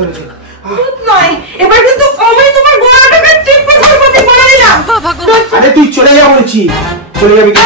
ধরেছে। ভূত নয়, এবার কিন্তু আমি তোমার গলাটাকে চেপে ধরবো বলে দিলাম। আরে তুই চলে যা বলছি, চলে যাবি কি?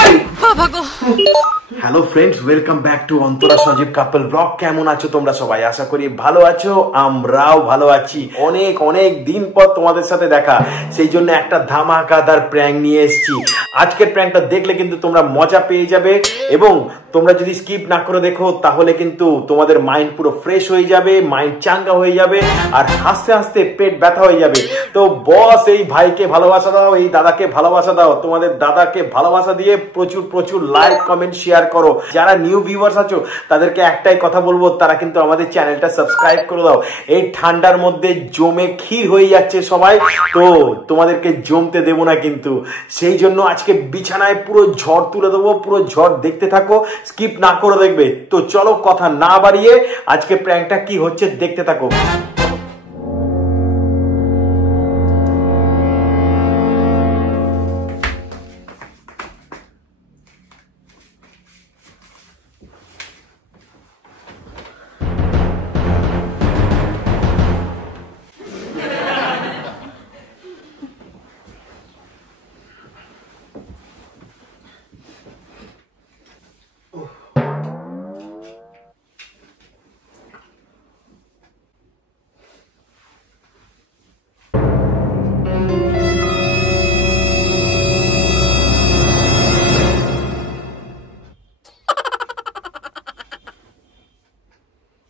Hello friends, welcome back to Antara Sajib couple blog. কেমন আছো তোমরা সবাই? আশা করি ভালো আছো, আমরাও ভালো আছি। অনেক অনেক দিন পর তোমাদের সাথে দেখা, সেই জন্য একটা ধামাকাদার প্র্যাঙ্ক নিয়ে এসেছি। আজকের প্র্যাঙ্কটা দেখলে কিন্তু তোমরা মজা পেয়ে যাবে, এবং তোমরা যদি স্কিপ না করে দেখো তাহলে কিন্তু তোমাদের মাইন্ড পুরো ফ্রেশ হয়ে যাবে, মাইন্ড চাঙ্গা হয়ে যাবে, আর হাসতে হাসতে পেট ব্যথা হয়ে যাবে। তো বস, এই ভাইকে ভালোবাসা দাও, এই দাদাকে ভালোবাসা দাও, তোমাদের দাদাকে ভালোবাসা দিয়ে প্রচুর প্রচুর লাইক কমেন্ট শেয়ার করো। যারা নিউ ভিউয়ার্স আছো তাদেরকে একটাই কথা বলবো, তারা কিন্তু আমাদের চ্যানেলটা সাবস্ক্রাইব করে দাও। এই ঠান্ডার মধ্যে জমে ক্ষীর হয়ে যাচ্ছে সবাই, তো তোমাদেরকে জমতে দেবো না কিন্তু। সেই জন্য আজকে বিছানায় পুরো ঝড় তুলে দেবো, পুরো ঝড় দেখতে থাকো, স্কিপ না করে দেখবে। তো চলো কথা না বাড়িয়ে আজকে প্র্যাঙ্কটা কি হচ্ছে দেখতে থাকো।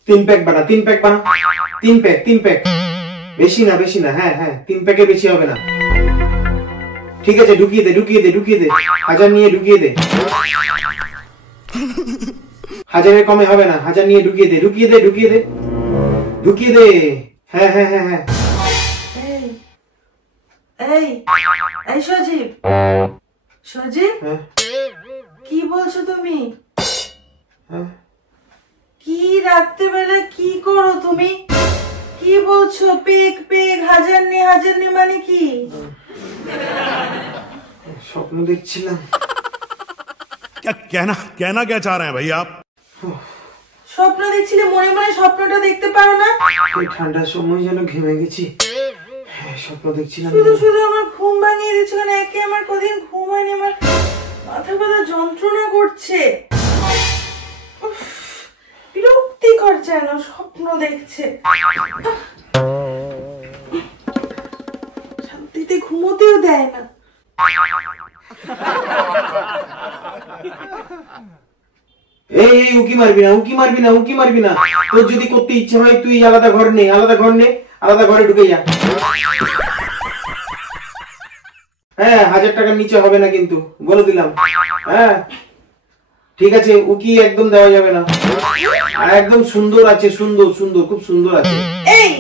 তিন প্যাক বানা, তিন প্যাক বানা, তিন প্যাক, তিন প্যাক, বেশি না, বেশি না। হ্যাঁ হ্যাঁ, তিন প্যাকে বেশি হবে না। ঠিক আছে, ঢুকিয়ে দে, ঢুকিয়ে দে, ঢুকিয়ে দে, 1000 নিয়ে ঢুকিয়ে দে। 1000-এর কমে হবে না, 1000 নিয়ে ঢুকিয়ে দে, ঢুকিয়ে দে, ঢুকিয়ে দে, ঢুকিয়ে দে। হ্যাঁ হ্যাঁ হ্যাঁ হ্যাঁ। এই এই সজীব, সজীব কি বলছো তুমি? কি রাত্রেবেলা কি করো তুমি? কি বলছো? পেক পেক, 1000 নে, 1000 নে মানে কি? স্বপ্ন দেখছিলাম। कहना क्या चाह रहे हैं भाई आप? স্বপ্ন দেখছিলে? মনে মনে স্বপ্নটা দেখতে পারো না? এই ঠান্ডার সময় যেন ঘেমে গেছি। হ্যাঁ, স্বপ্ন দেখছিলাম। শুধু শুধু আমার ঘুম ভাঙিয়ে দিচ্ছ কেন? একে আমার কদিন ঘুম হয়নি, আমার মাথা ব্যথা যন্ত্রণা করছে। বিরক্তিকর যেন স্বপ্ন দেখছে, শান্তিতে ঘুমোতেও দেয় না। এই উকি মারবি না, উকি মারবি না, উকি মারবি না। তোর যদি করতে ইচ্ছে হয় তুই আলাদা ঘর নে, আলাদা ঘর নে, আলাদা ঘরে ঢুকে যা। হ্যাঁ, 1000 টাকার নিচে হবে না কিন্তু, বলে দিলাম। হ্যাঁ ঠিক আছে, উকি একদম দেওয়া যাবে না। একদম সুন্দর আছে, সুন্দর সুন্দর, খুব সুন্দর আছে,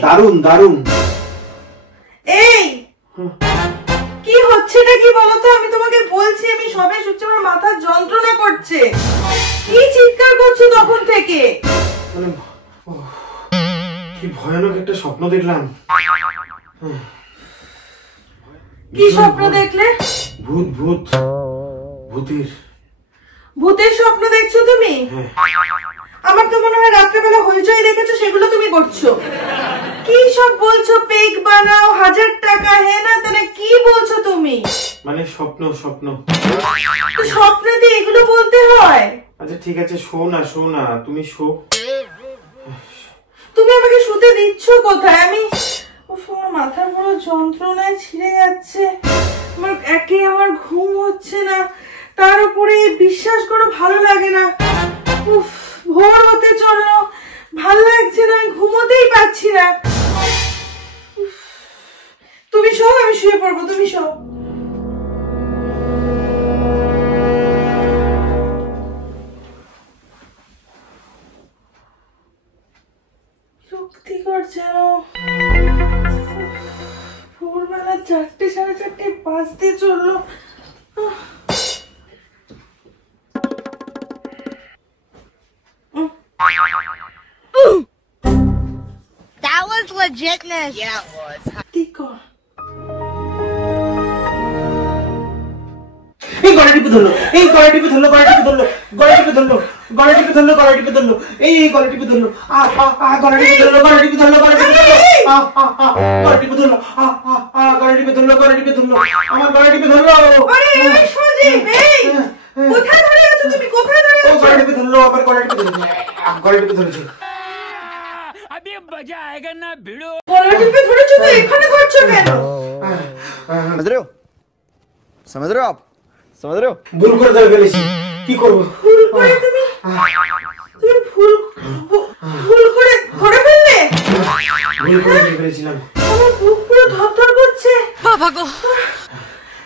দারুন দারুন। এই কি হচ্ছেটা কি বলতো? আমি তোমাকে বলছি, আমি সবে শুনছি, আমার মাথা যন্ত্রণা করছে। কি চিৎকার করছো তখন থেকে? মানে কি ভয়ানক একটা স্বপ্ন দেখলাম। কি স্বপ্ন দেখলে? ভূত, ভূত, ভূতের ভূতের স্বপ্ন দেখছো তুমি? আমার তো মনে হয় রাত্রেবেলা হইচই দেখেছো, সেগুলো তুমি করছো। কি সব বলছো? পেক বানাও, 1000 টাকা, হে না তাহলে কি বলছো তুমি? মানে স্বপ্ন, স্বপ্ন। স্বপ্নে দিয়ে এগুলো বলতে হয়? আচ্ছা ঠিক আছে, শো না, শো না, তুমি শো। তুমি আমাকে শুতে দিচ্ছ কোথায়? আমি আমার মাথার পুরো যন্ত্রণায় ছিঁড়ে যাচ্ছে। আমার ঘুম হচ্ছে না, তার উপরে বিশ্বাস করো ভালো লাগে না। উফ, ভোর হতে চললো, ভালো লাগছে না, আমি ঘুমোতেই পাচ্ছি না। তুমি শো, আমি শুয়ে পড়বো, তুমি শো। বিরক্তিকর যেন। ভোরবেলা 4টে, 4:30 বাজতে চললো। That was legitness. Yeah, it was. এই গলা টিপে ধরলো, এই গলা টিপে ধরলো, গলা টিপে ধরলো, গলা টিপে ধরলো, গলা টিপে ধরলো, গলা টিপে ধরলো, এই গলা টিপে ধরলো, গলা টিপে ধরলো, গলা টিপে ধরলো, গলা টিপে ধরলো, গলা টিপে ধরলো, গলা টিপে ধরলো, গলা টিপে ধরলো, আমার গলা টিপে ধরলো। আরে এই সজীব, এই কোথায় ধরে আছো তুমি? কোথায় ধরে ও আছো? গলা টিপে ধরলো, আবার গলা টিপে ধরলো, গলা টিপে ধরেছে। গলা টিপে ধরেছো তো এখানে করছো কেন? समझ रहे हो समझ रहे हो आप समझ रहे हो ভুল করে ধরে ফেলেছি, কি করবো? ভুল করে তুমি ভুল করে ধরে ফেললে? ভুল করে ধরে ফেলেছিলাম। আমার বুক পুরো ধরধর করছে। বাবা গো,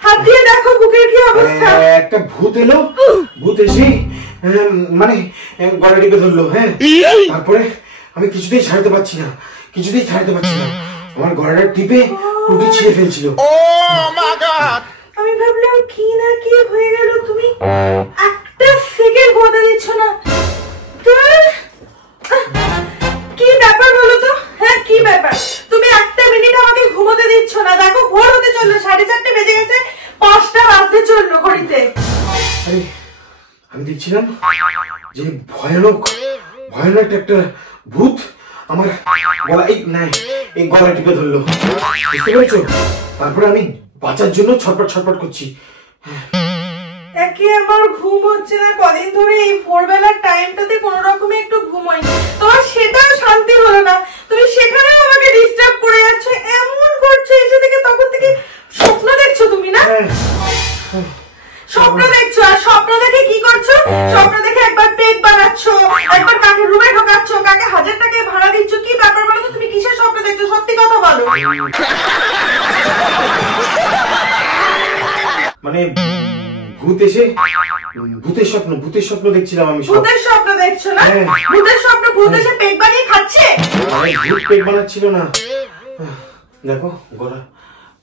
হাত দিয়ে দেখো বুকের কি অবস্থা। একটা ভূত এলো, ভূত এসে মানে গলা টিপে ধরলো। হ্যাঁ, তারপরে আমি কিছুতেই ছাড়তে পারছি না, কিছুতেই ছাড়তে পারছি না, আমার গলাটা টিপে টুটি ছিঁড়ে ফেলছিল। আমি ভাবলাম কি না কি হয়ে গেল, তুমি একটা সেকেন্ড ঘুমাতে দিচ্ছ না। কি ব্যাপার বলো তো? হ্যাঁ কি ব্যাপার? তুমি একটা মিনিট আমাকে ঘুমোতে দিচ্ছ না। দেখো ভোর হতে চললো, 4:30 বেজে গেছে, 5টা বাজতে চললো ঘড়িতে। আরে আমি দেখছিলাম যে ভয়ানক ভয়ানক একটা ভূত আমার গলা এই গলা টিপে ধরলো, বুঝতে পেরেছো? তারপরে আমি বাঁচার জন্য ছটপট ছটপট করছি। একে আমার ঘুম হচ্ছে না কদিন ধরে। এই ভোরবেলার টাইমটাতে কোনো রকমে একটু ঘুমোই, তোমার সেটাও শান্তি হলো না। তুমি সেখানেও আমাকে ডিস্টার্ব করে যাচ্ছ, এমন করছো এসে থেকে তখন থেকে। স্বপ্ন দেখছো তুমি না? স্বপ্ন দেখছো, আর স্বপ্ন দেখে কি করছো? স্বপ্ন দেখে একবার পেট বানাচ্ছো, একবার কাকে রুমে ঢোকাচ্ছো, কাকে 1000 টাকায় ভাড়া দিচ্ছ। কি ব্যাপার বলো তো? তুমি কিসের স্বপ্ন দেখছো? সত্যি কথা বলো। মানে ভূত এসে ভূতের স্বপ্ন দেখছিলাম আমি। ভূতের স্বপ্ন দেখছো না? হ্যাঁ। ভূতের স্বপ্ন, ভূত এসে পেট বানিয়ে খাচ্ছে। ভূত পেট বানাচ্ছিল না। দেখো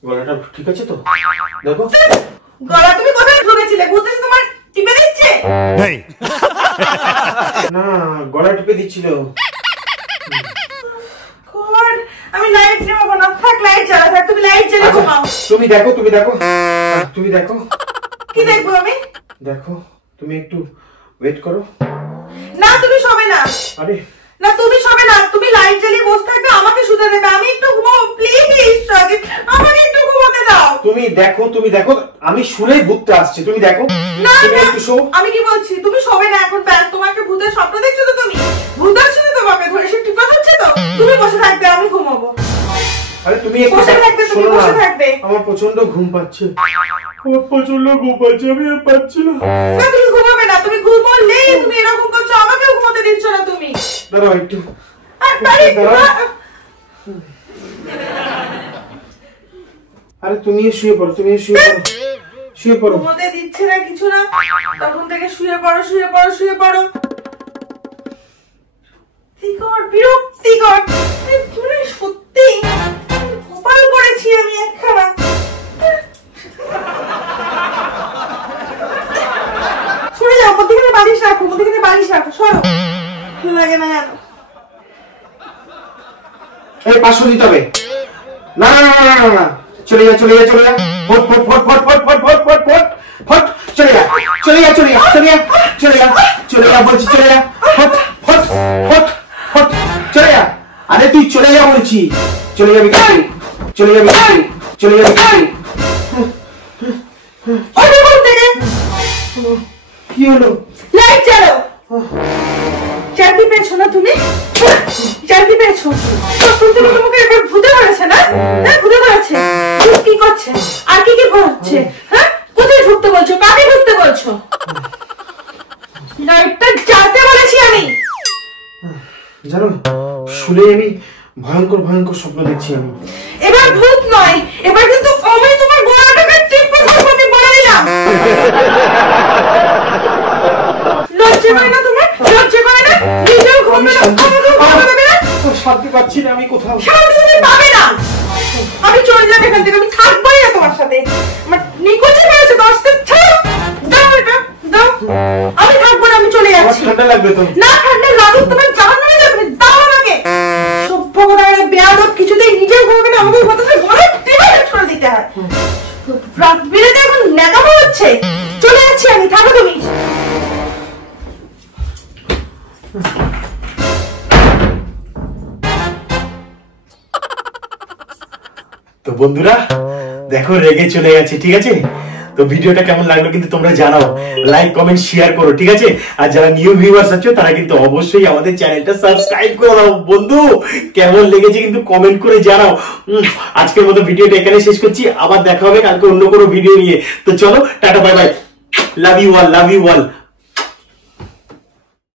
গলাটা ঠিক আছে তো? দেখো গলা তুমি কোথায় ঢুকেছিলে? ভূত এসে তোমার টিপে দিচ্ছে? नहीं না, গলা টিপে দিচ্ছিল। গড, আমি লাইট জ্বালাবো না। থাক, লাইট জ্বালা থাক, তুমি লাইট জ্বালিয়ে আচ্ছা, ঘুমাও। তুমি দেখো তুমি দেখো তুমি দেখো কি দেখবো আমি? দেখো তুমি একটু ওয়েট করো। না তুমি শোবে না। আরে না তুমি শোবে না, তুমি লাইট জ্বালিয়ে বসে থাকবে, আমাকে শুতে দেবে। আমি একটু ঘুমাবো প্লিজ সজীব, আমাকে একটু ঘুমাতে দাও। তুমি দেখো আমি শুনেই ভূতটা আসছে, তুমি দেখো। না তুমি না, একটু শো। আমি কি বলছি, তুমি শোবে না এখন। ব্যাস, তোমাকে ভূতের স্বপ্ন দেখছো তো তুমি? ভূত আসছে তো তোমাকে ধরে, সে টিপা হচ্ছে তো? তুমি বসে থাকবে, আমি ঘুমাবো। আরে তুমি একটু বসে থাকবে, তুমি শোনো বসে না। থাকবে। আমার প্রচন্ড ঘুম পাচ্ছে, আমার প্রচন্ড ঘুম পাচ্ছে, আমি আর পাচ্ছি না। না তুমি ঘুমাবে না, তুমি ঘুমোলেই তুমি এরকম করছো, আমাকেও ঘুমাতে দিচ্ছ না তুমি। দাঁড়াও একটু। আরে তুমি শুয়ে পড়ো, শুয়ে পড়ো। ঘুমোতে দিচ্ছে না কিছু না, তখন থেকে শুয়ে পড়ো শুয়ে পড়ো শুয়ে পড়ো। বিরক্তিকর। মানে সত্যি কপাল করেছি আমি একখানা। সরে যাও, মধ্যখানে বালিশ রাখো, মধ্যখানে বালিশ রাখো, সরো। ভালো লাগে না জানো? এই 500 দিতে হবে। না না না না না, চলে যা ফট ফট ফট ফট ফট ফট ফট ফট ফট ফট, চলে যা বলছি, চলে যা ফট ফট ফট ফট, চলে যা। আরে তুই চলে যা বলছি, চলে যাবি কাছে, চলে যাবি কাছে। ওঠো ঘুম থেকে। কি হলো? লাইট জ্বালো। চাকরি পেয়েছো না তুমি? চাকরি পেয়েছো? তখন থেকে তোমাকে এবার ভূতে ধরেছে না? হ্যাঁ ভূতে ধরেছে। ভূত কি করছে? আর কি হচ্ছে? হ্যাঁ কোথায় ঢুকতে বলছো? কাকে ঢুকতে বলছো? লাইটটা জ্বালতে বলেছি আমি। জানো, শুনে আমি ভয়ঙ্কর স্বপ্ন দেখছি আমি। এবার ভূত নয়, এবার কিন্তু আমি তোমার গলাটাকে টিপে ধরবো, আমি বলে দিলাম। লজ্জা করে না তোমার? লজ্জা করে না? নিজেও ঘুমবে না, আমাকেও ঘুমোতে দেবে না? শান্তি পাচ্ছি না আমি কোথাও। শান্তি তুমি পাবে না। আমি চলে যাবো এখান থেকে, আমি থাকবোই না তোমার সাথে। আমার নিকুচি হয়েছে তোমার সাথে। দাও এটা, দাও। আমি থাকবো না, আমি চলে আমার যাচ্ছি। ঠান্ডা লাগবে তো। না ঠান্ডা লাগুক, তোমার জাহান্নামে যাবে। দাও আমাকে। সভ্য কথা বেয়াদব, কিছুতেই নিজের ঘুমবে না, আমাকে কথা ঘরে টেনে ছড়ে দিতে হয়। রাত বিরেতে এখন ন্যাকামো হচ্ছে। চলে যাচ্ছি আমি, থাকো তুমি। তো বন্ধুরা দেখো রেগে চলে গেছে, ঠিক আছে? তো ভিডিওটা কেমন লাগলো কিন্তু তোমরা জানাও, লাইক কমেন্ট শেয়ার করো, ঠিক আছে? আর যারা নিউ ভিউয়ার্স আছো তারা কিন্তু অবশ্যই আমাদের চ্যানেলটা সাবস্ক্রাইব করে দাও। বন্ধু কেমন লেগেছে কিন্তু কমেন্ট করে জানাও। আজকের মতো ভিডিওটা এখানে শেষ করছি, আবার দেখা হবে কালকে অন্য কোনো ভিডিও নিয়ে। তো চলো tata bye bye, love you all, love you all.